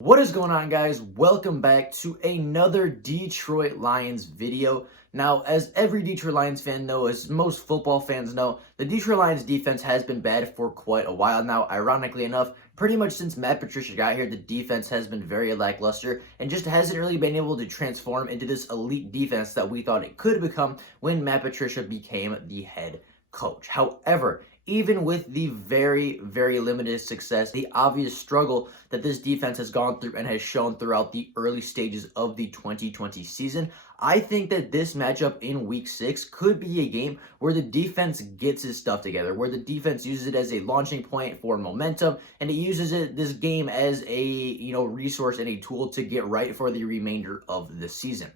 What is going on, guys? Welcome back to another Detroit Lions video. Now, as every Detroit Lions fan knows, as most football fans know, the Detroit Lions defense has been bad for quite a while now. Ironically enough, pretty much since Matt Patricia got here, the defense has been very lackluster and just hasn't really been able to transform into this elite defense that we thought it could become when Matt Patricia became the head coach. However, even with the very limited success, the obvious struggle that this defense has gone through and has shown throughout the early stages of the 2020 season, I think that this matchup in week 6 could be a game where the defense gets its stuff together, where the defense uses it as a launching point for momentum, and it uses this game as a resource and a tool to get right for the remainder of the season.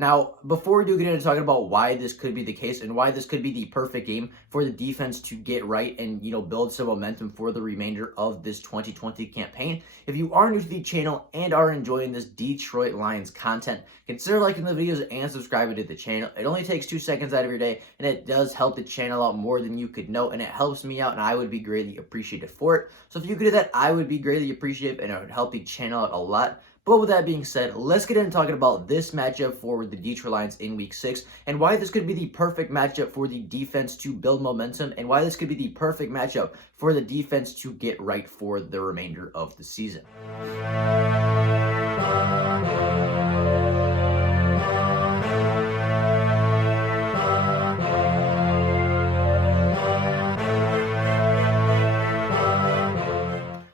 Now, before we do get into talking about why this could be the case and why this could be the perfect game for the defense to get right and, build some momentum for the remainder of this 2020 campaign, if you are new to the channel and are enjoying this Detroit Lions content, consider liking the videos and subscribing to the channel. It only takes 2 seconds out of your day, and it does help the channel out more than you could know, and it helps me out, and I would be greatly appreciative for it. So if you could do that, I would be greatly appreciative, and it would help the channel out a lot. But with that being said, let's get into talking about this matchup for the Detroit Lions in week 6 and why this could be the perfect matchup for the defense to build momentum and why this could be the perfect matchup for the defense to get right for the remainder of the season.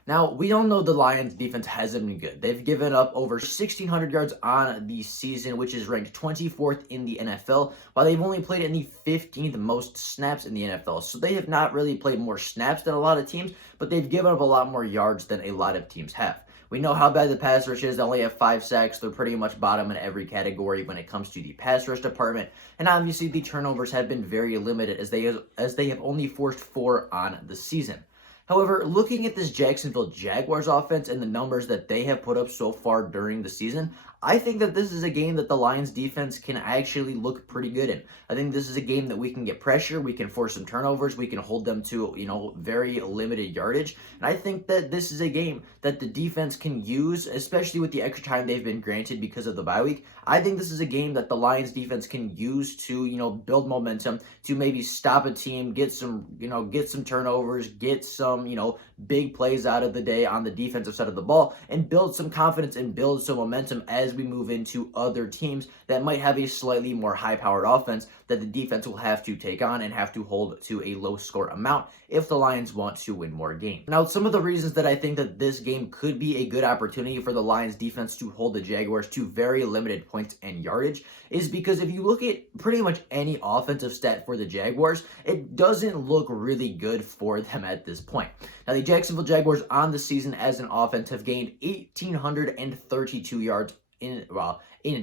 Now, we all know the Lions defense hasn't been good. They've given up over 1,600 yards on the season, which is ranked 24th in the NFL, while they've only played in the 15th most snaps in the NFL. So they have not really played more snaps than a lot of teams, but they've given up a lot more yards than a lot of teams have. We know how bad the pass rush is. They only have 5 sacks. They're pretty much bottom in every category when it comes to the pass rush department. And obviously, the turnovers have been very limited as they have only forced 4 on the season. However, looking at this Jacksonville Jaguars offense and the numbers that they have put up so far during the season, I think that this is a game that the Lions defense can actually look pretty good in. I think this is a game that we can get pressure, we can force some turnovers, we can hold them to, very limited yardage. And I think that this is a game that the defense can use, especially with the extra time they've been granted because of the bye week. I think this is a game that the Lions defense can use to, build momentum, to maybe stop a team, get some turnovers, get some, big plays out of the day on the defensive side of the ball, and build some confidence and build some momentum as we move into other teams that might have a slightly more high-powered offense that the defense will have to take on and have to hold to a low score amount if the Lions want to win more games. Now, some of the reasons that I think that this game could be a good opportunity for the Lions defense to hold the Jaguars to very limited points and yardage is because if you look at pretty much any offensive stat for the Jaguars, it doesn't look really good for them at this point. Now, the Jacksonville Jaguars on the season as an offense have gained 1,832 yards in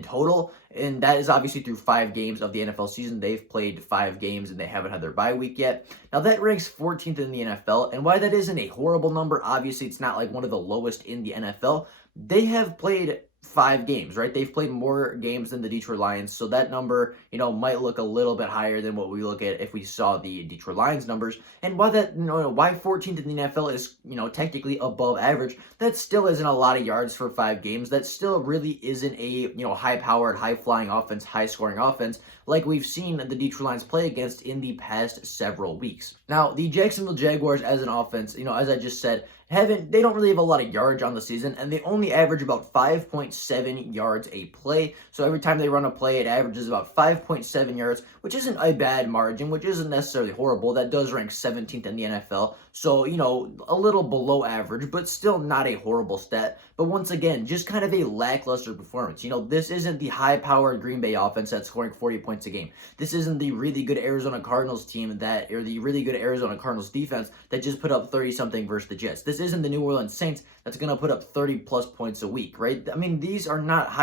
total, and that is obviously through 5 games of the NFL season. They've played 5 games and they haven't had their bye week yet. Now, that ranks 14th in the NFL, and why that isn't a horrible number, obviously it's not like one of the lowest in the NFL. They have played 5 games, right? They've played more games than the Detroit Lions, so that number, might look a little bit higher than what we look at if we saw the Detroit Lions numbers. And why that, why 14th in the NFL is, technically above average, that still isn't a lot of yards for 5 games. That still really isn't a, high-powered, high-flying offense, high-scoring offense like we've seen the Detroit Lions play against in the past several weeks. Now, the Jacksonville Jaguars as an offense, as I just said, they don't really have a lot of yards on the season, and they only average about 5.7 yards a play. So every time they run a play, it averages about 5.7 yards, which isn't a bad margin, which isn't necessarily horrible. That does rank 17th in the NFL. So, a little below average, but still not a horrible stat. But once again, just kind of a lackluster performance. This isn't the high-powered Green Bay offense that's scoring 40 points a game. This isn't the really good Arizona Cardinals team or the really good Arizona Cardinals defense that just put up 30-something versus the Jets. This isn't the New Orleans Saints that's going to put up 30-plus points a week, right? I mean, these are not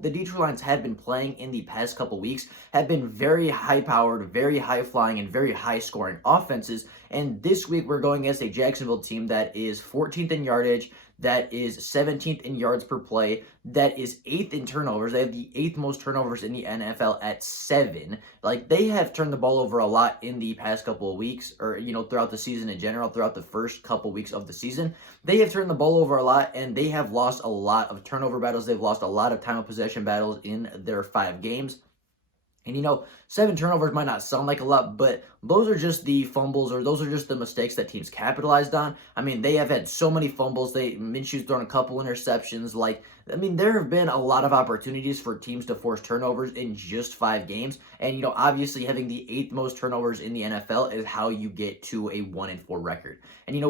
the Detroit Lions have been playing in the past couple weeks have been very high-powered, very high-flying, and very high-scoring offenses. And this week, we're going against a Jacksonville team that is 14th in yardage. that is 17th in yards per play, that is 8th in turnovers. They have the 8th most turnovers in the NFL at 7. Like, they have turned the ball over a lot in the past couple of weeks, or, throughout the season in general, throughout the first couple weeks of the season. They have turned the ball over a lot, and they have lost a lot of turnover battles. They've lost a lot of time of possession battles in their 5 games. And 7 turnovers might not sound like a lot, but those are just the fumbles, or those are just the mistakes that teams capitalized on. I mean, they have had so many fumbles. Minshew's thrown a couple interceptions. There have been a lot of opportunities for teams to force turnovers in just 5 games. And, obviously having the 8th most turnovers in the NFL is how you get to a 1-4 record. And,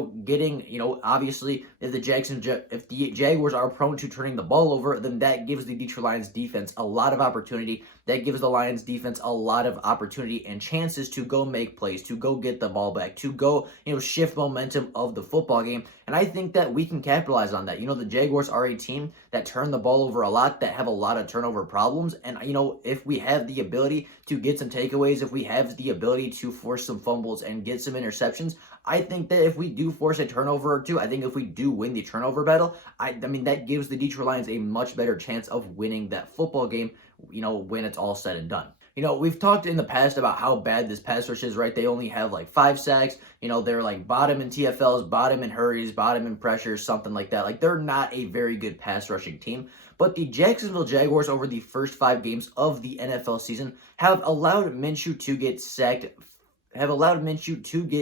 obviously if the Jaguars are prone to turning the ball over, then that gives the Detroit Lions defense a lot of opportunity. That gives the Lions defense a lot of opportunity and chances to go make plays, to go get the ball back, to go, shift momentum of the football game. And I think that we can capitalize on that. The Jaguars are a team that turn the ball over a lot, that have a lot of turnover problems. And, if we have the ability to get some takeaways, if we have the ability to force some fumbles and get some interceptions, I think that if we do force a turnover or two, I think if we do win the turnover battle, that gives the Detroit Lions a much better chance of winning that football game, when it's all said and done. We've talked in the past about how bad this pass rush is, right? They only have 5 sacks. They're bottom in TFLs, bottom in hurries, bottom in pressures, something like that. They're not a very good pass rushing team. But the Jacksonville Jaguars over the first 5 games of the NFL season have allowed Minshew to get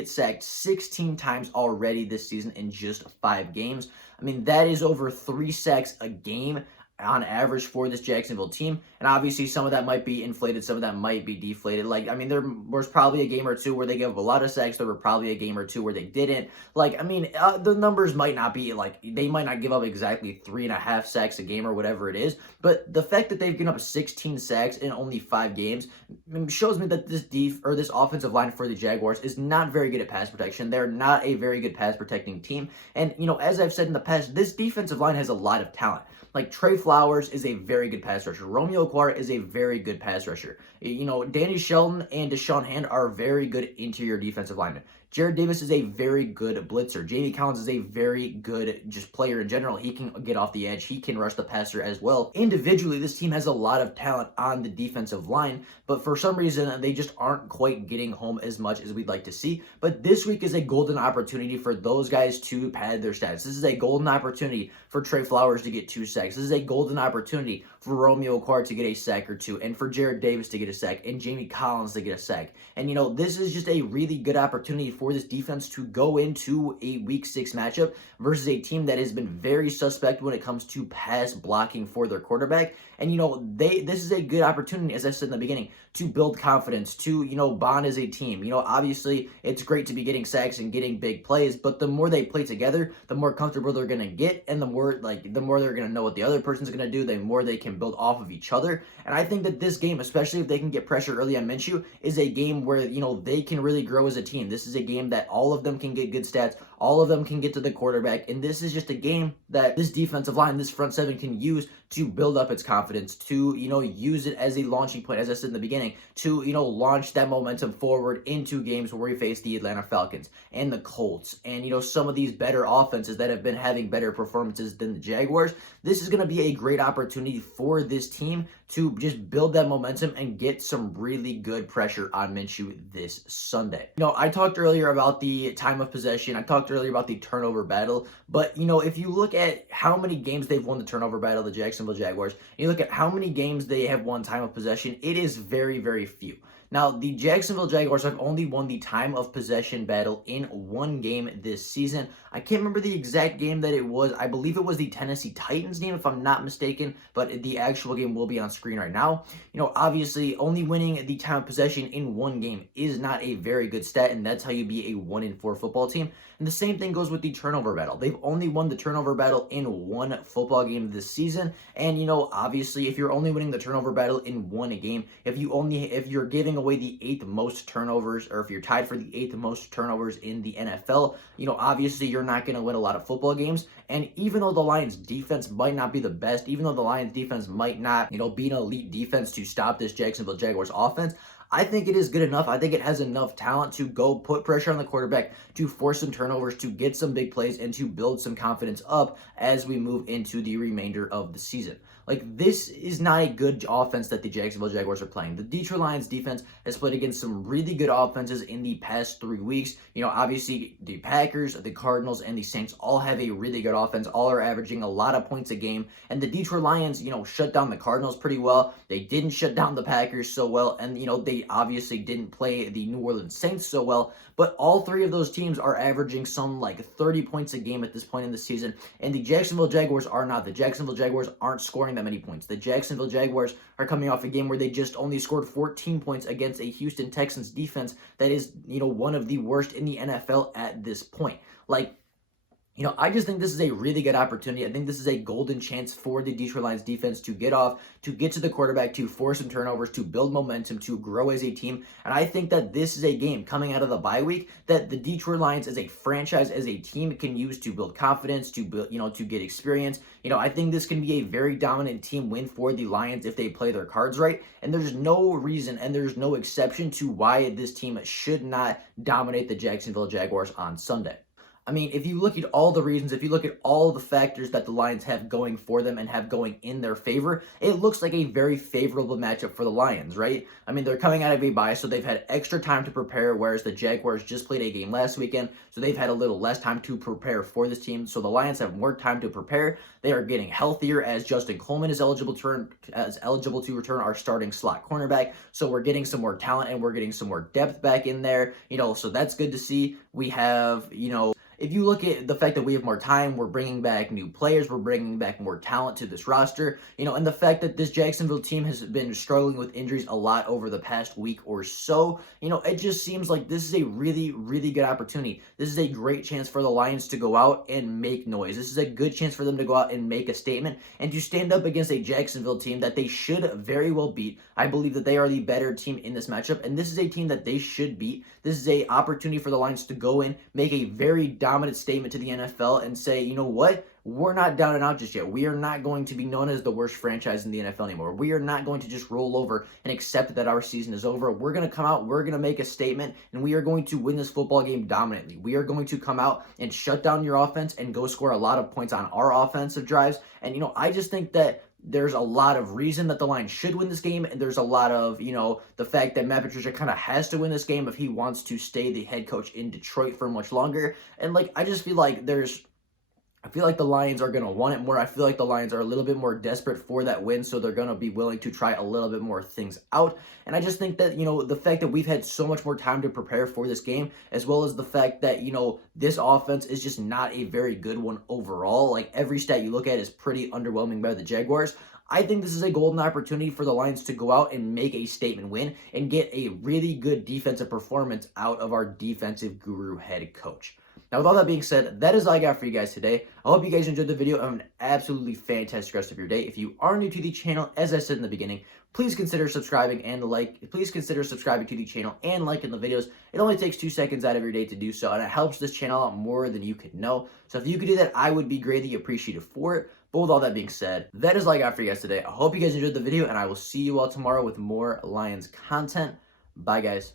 sacked 16 times already this season in just 5 games. That is over 3 sacks a game on average for this Jacksonville team. And obviously some of that might be inflated, some of that might be deflated. There was probably a game or two where they gave up a lot of sacks. There were probably a game or two where they didn't. The numbers might not be they might not give up exactly 3.5 sacks a game or whatever it is. But the fact that they've given up 16 sacks in only 5 games shows me that this offensive line for the Jaguars is not very good at pass protection. They're not a very good pass protecting team. And, as I've said in the past, this defensive line has a lot of talent. Trey Flowers is a very good pass rusher. Romeo Okwara is a very good pass rusher. Danny Shelton and Deshaun Hand are very good interior defensive linemen. Jared Davis is a very good blitzer. Jamie Collins is a very good just player in general. He can get off the edge. He can rush the passer as well. Individually, this team has a lot of talent on the defensive line, but for some reason, they just aren't quite getting home as much as we'd like to see. But this week is a golden opportunity for those guys to pad their stats. This is a golden opportunity for Trey Flowers to get 2 sacks. This is a golden opportunity for Romeo Okwara to get a sack or 2, and for Jared Davis to get a sack, and Jamie Collins to get a sack. And, this is just a really good opportunity for this defense to go into a Week 6 matchup versus a team that has been very suspect when it comes to pass blocking for their quarterback. And, this is a good opportunity, as I said in the beginning, to build confidence, to, bond as a team. Obviously, it's great to be getting sacks and getting big plays, but the more they play together, the more comfortable they're going to get, and the more they're going to know what the other person's going to do, the more they can build off of each other. And I think that this game, especially if they can get pressure early on Minshew, is a game where, they can really grow as a team. This is a game that all of them can get good stats, all of them can get to the quarterback, and this is just a game that this defensive line, this front seven can use to build up its confidence, to, use it as a launching point, as I said in the beginning, to, launch that momentum forward into games where we face the Atlanta Falcons and the Colts and, some of these better offenses that have been having better performances than the Jaguars. This is going to be a great opportunity for this team to just build that momentum and get some really good pressure on Minshew this Sunday. I talked earlier about the time of possession. I talked earlier about the turnover battle. But, if you look at how many games they've won the turnover battle, the Jacksonville Jaguars, and you look at how many games they have won time of possession, it is very, very few. Now, the Jacksonville Jaguars have only won the time of possession battle in 1 game this season. I can't remember the exact game that it was. I believe it was the Tennessee Titans game, if I'm not mistaken, but the actual game will be on screen right now. Obviously, only winning the time of possession in 1 game is not a very good stat, and that's how you be a 1-4 football team. And the same thing goes with the turnover battle. They've only won the turnover battle in 1 football game this season. And, obviously, if you're only winning the turnover battle in 1 game, if you're giving away the 8th most turnovers, or if you're tied for the 8th most turnovers in the NFL, obviously you're not going to win a lot of football games. And even though the Lions defense might not be the best, even though the Lions defense might not, be an elite defense to stop this Jacksonville Jaguars offense, I think it is good enough. I think it has enough talent to go put pressure on the quarterback, to force some turnovers, to get some big plays, and to build some confidence up as we move into the remainder of the season. Like, this is not a good offense that the Jacksonville Jaguars are playing. The Detroit Lions defense has played against some really good offenses in the past 3 weeks. You know, obviously the Packers, the Cardinals, and the Saints all have a really good offense. All are averaging a lot of points a game. And the Detroit Lions, you know, shut down the Cardinals pretty well. They didn't shut down the Packers so well. And, you know, they obviously didn't play the New Orleans Saints so well. But all three of those teams are averaging some like 30 points a game at this point in the season. And the Jacksonville Jaguars are not. The Jacksonville Jaguars aren't scoring that many points. The Jacksonville Jaguars are coming off a game where they just only scored 14 points against a Houston Texans defense that is, you know, one of the worst in the NFL at this point. Like, you know, I just think this is a really good opportunity. I think this is a golden chance for the Detroit Lions defense to get off, to get to the quarterback, to force some turnovers, to build momentum, to grow as a team. And I think that this is a game coming out of the bye week that the Detroit Lions as a franchise, as a team, can use to build confidence, to build, you know, to get experience. You know, I think this can be a very dominant team win for the Lions if they play their cards right. And there's no reason and there's no exception to why this team should not dominate the Jacksonville Jaguars on Sunday. I mean, if you look at all the reasons, if you look at all the factors that the Lions have going for them and have going in their favor, it looks like a very favorable matchup for the Lions, right? I mean, they're coming out of a bye, so they've had extra time to prepare, whereas the Jaguars just played a game last weekend, so they've had a little less time to prepare for this team. So the Lions have more time to prepare. They are getting healthier as Justin Coleman is eligible to return our starting slot cornerback. So we're getting some more talent and we're getting some more depth back in there, you know, so that's good to see. We have, you know, if you look at the fact that we have more time, we're bringing back new players, we're bringing back more talent to this roster, you know, and the fact that this Jacksonville team has been struggling with injuries a lot over the past week or so, you know, it just seems like this is a really, really good opportunity. This is a great chance for the Lions to go out and make noise. This is a good chance for them to go out and make a statement and to stand up against a Jacksonville team that they should very well beat. I believe that they are the better team in this matchup, and this is a team that they should beat. This is an opportunity for the Lions to go in, make a very dominant statement to the NFL and say, you know what? We're not down and out just yet. We are not going to be known as the worst franchise in the NFL anymore. We are not going to just roll over and accept that our season is over. We're going to come out, we're going to make a statement, and we are going to win this football game dominantly. We are going to come out and shut down your offense and go score a lot of points on our offensive drives. And, you know, I just think that there's a lot of reason that the Lions should win this game, and there's a lot of, you know, the fact that Matt Patricia kind of has to win this game if he wants to stay the head coach in Detroit for much longer. And, like, I just feel like I feel like the Lions are going to want it more. I feel like the Lions are a little bit more desperate for that win, so they're going to be willing to try a little bit more things out. And I just think that, you know, the fact that we've had so much more time to prepare for this game, as well as the fact that, you know, this offense is just not a very good one overall. Like, every stat you look at is pretty underwhelming by the Jaguars. I think this is a golden opportunity for the Lions to go out and make a statement win and get a really good defensive performance out of our defensive guru head coach. Now, with all that being said, that is all I got for you guys today. I hope you guys enjoyed the video. Have an absolutely fantastic rest of your day. If you are new to the channel, as I said in the beginning, please consider subscribing to the channel and liking the videos. It only takes 2 seconds out of your day to do so, and it helps this channel out more than you could know. So if you could do that, I would be greatly appreciative for it. But with all that being said, that is all I got for you guys today. I hope you guys enjoyed the video, and I will see you all tomorrow with more Lions content. Bye, guys.